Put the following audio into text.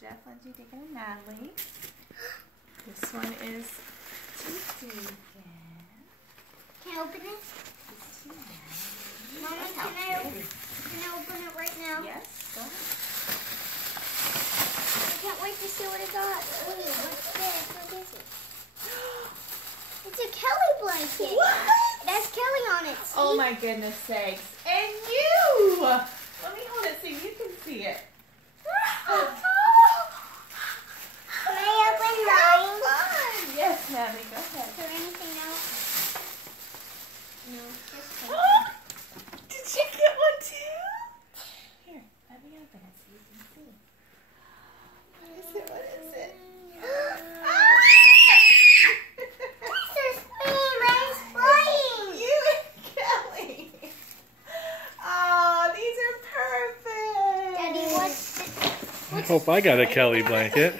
Jeff, Lindsay, Deacon, and Natalie. This one is to Deacon. Can I open it? It's to Natalie. Mama, can I open it right now? Yes, go ahead. I can't wait to see what it got. Wait, what's this? What is it? It's a Kelly blanket. What? It has Kelly on it. See? Oh my goodness sakes. And you! Let me hold it so you can see it. Can I open mine? Fun! Yes, Natalie, go ahead. Is there anything else? No, just Did you get one too? Here, let me open it so you can see. What is it? What is it? These are spinning flying. You and Kelly. Oh, these are perfect. Daddy, what's I hope I got a Kelly blanket.